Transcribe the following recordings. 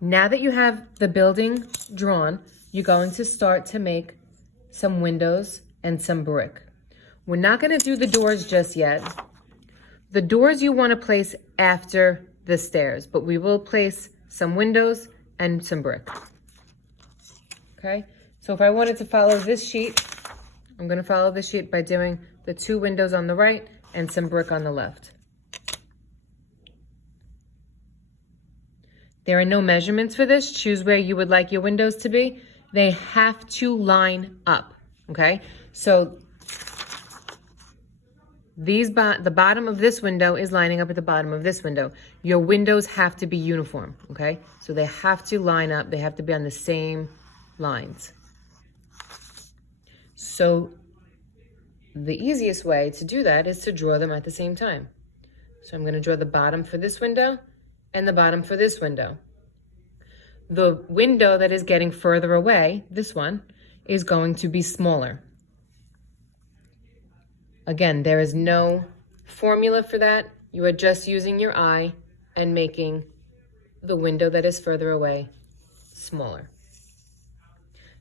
Now that you have the building drawn, you're going to start to make some windows and some brick. We're not going to do the doors just yet. The doors you want to place after the stairs, but we will place some windows and some brick. Okay, so if I wanted to follow this sheet, I'm going to follow this sheet by doing the 2 windows on the right and some brick on the left. There are no measurements for this. Choose where you would like your windows to be. They have to line up, okay? So the bottom of this window is lining up at the bottom of this window. Your windows have to be uniform, okay? So they have to line up. They have to be on the same lines. So the easiest way to do that is to draw them at the same time. So I'm going to draw the bottom for this window and the bottom for this window. The window that is getting further away, this one, is going to be smaller. Again, there is no formula for that. You are just using your eye and making the window that is further away smaller.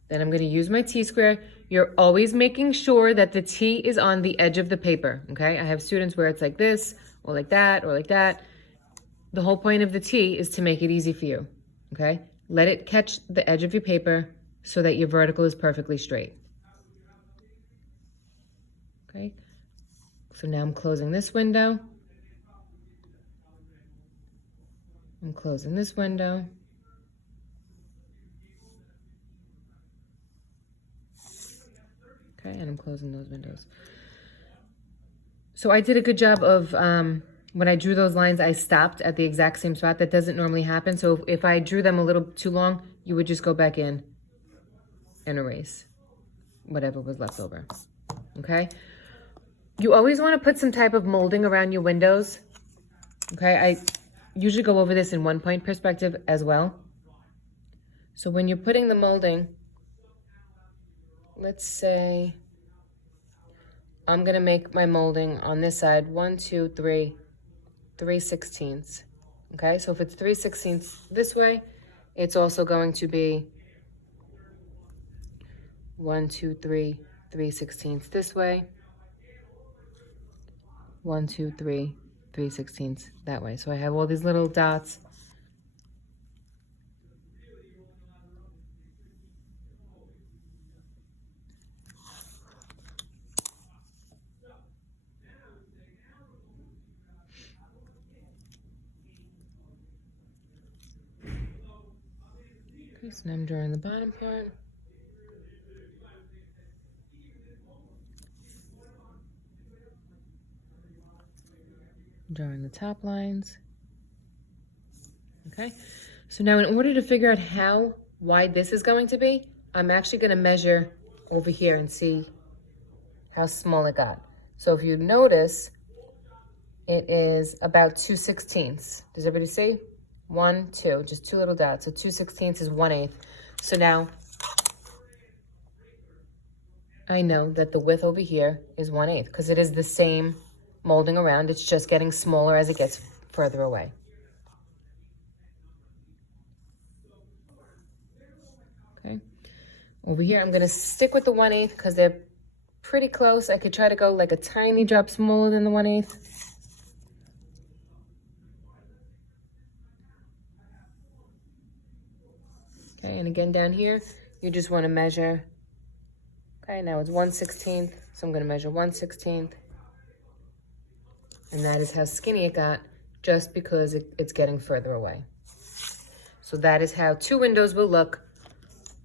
Then I'm going to use my T-square. You're always making sure that the T is on the edge of the paper, okay? I have students where it's like this, or like that, or like that. The whole point of the T is to make it easy for you, okay? Let it catch the edge of your paper so that your vertical is perfectly straight. Okay? So now I'm closing this window. I'm closing this window. Okay, and I'm closing those windows. So I did a good job of, when I drew those lines, I stopped at the exact same spot. That doesn't normally happen. So if I drew them a little too long, you would just go back in and erase whatever was left over, okay? You always want to put some type of molding around your windows, okay? I usually go over this in 1-point perspective as well. So when you're putting the molding, let's say I'm going to make my molding on this side 1, 2, 3, 3/16. Okay, so if it's 3/16 this way, it's also going to be 1, 2, 3, 3/16 this way. 1, 2, 3, 3/16 that way. So I have all these little dots. Okay, so now I'm drawing the bottom part. Drawing the top lines. Okay, so now in order to figure out how wide this is going to be, I'm actually going to measure over here and see how small it got. So if you notice, it is about 2/16. Does everybody see? 1, 2, just 2 little dots. So 2/16 is 1/8. So now I know that the width over here is 1/8 because it is the same molding around. It's just getting smaller as it gets further away. Okay. Over here, I'm going to stick with the 1/8 because they're pretty close. I could try to go like a tiny drop smaller than the 1/8. Okay, and again down here, you just want to measure. Okay, now it's 1/16, so I'm going to measure 1/16. And that is how skinny it got, just because it's getting further away. So that is how 2 windows will look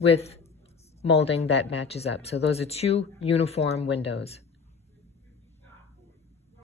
with molding that matches up. So those are 2 uniform windows.